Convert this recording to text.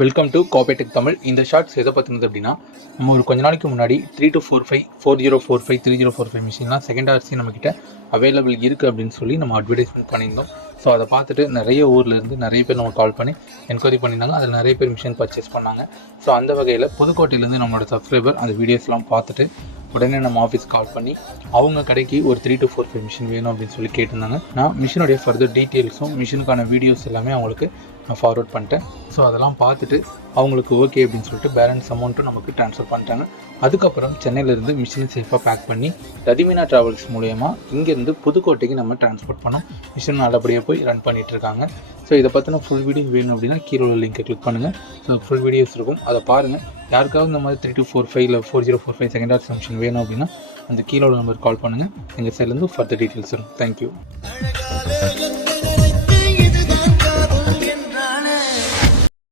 Welcome to கோபேடெக் Tamil. இந்த shorts எதை பற்றினது அப்படின்னா, நம்ம ஒரு கொஞ்ச நாளைக்கு முன்னாடி 3245 4045 மிஷின்லாம் செகண்ட் ஆர்சி நம்மக்கிட்ட அவைலபிள் இருக்குது அப்படின்னு சொல்லி நம்ம அட்வர்டைஸ்மெண்ட் பண்ணியிருந்தோம். ஸோ அதை பார்த்துட்டு நிறைய ஊர்லேருந்து நிறைய பேர் நம்ம கால் பண்ணி என்கொயரி பண்ணியிருந்தாங்க. அதில் நிறைய பேர் மிஷின் பர்ச்சேஸ் பண்ணாங்க. ஸோ அந்த வகையில் புதுக்கோட்டையிலேருந்து நம்மளோட சப்ஸ்கிரைபர் அந்த வீடியோஸ்லாம் பார்த்துட்டு உடனே நம்ம ஆஃபீஸ் கால் பண்ணி அவங்க கடைக்கு ஒரு 3 to 4 மிஷின் வேணும் அப்படின்னு சொல்லி கேட்டிருந்தாங்க. நான் மிஷினுடைய ஃபர்தர் டீட்டெயில்ஸும் மிஷினுக்கான வீடியோஸ் எல்லாமே அவங்களுக்கு நான் ஃபார்வர்ட் பண்ணிட்டேன். ஸோ அதெல்லாம் பார்த்துட்டு அவங்களுக்கு ஓகே அப்படின்னு சொல்லிட்டு பேலன்ஸ் அமௌண்ட்டும் நமக்கு ட்ரான்ஸ்ஃபர் பண்ணிட்டாங்க. அதுக்கப்புறம் சென்னையிலேருந்து மிஷினை சேஃபாக பேக் பண்ணி ரதிமினா ட்ராவல்ஸ் மூலயமா இங்கேருந்து புதுக்கோட்டைக்கு நம்ம டிரான்ஸ்போர்ட் பண்ணோம். மிஷின் நல்லபடியாக போய் ரன் பண்ணிகிட்ருக்காங்க. ஸோ இதை பற்றின ஃபுல் வீடியோ வேணும் அப்படின்னா கீழே உள்ள லிங்கை கிளிக் பண்ணுங்கள். ஸோ ஃபுல் வீடியோஸ் இருக்கும், அதை பாருங்கள். யாருக்காவது இந்த மாதிரி 3245 இல்லை 4045 செகண்ட் ஆர்சி மிஷின் வேணும் அப்படின்னா அந்த கீழே உள்ள நம்பருக்கு கால் பண்ணுங்கள். எங்கள் சைட்லேருந்து ஃபர்தர் டீட்டெயில்ஸ் வரும். தேங்க்யூ.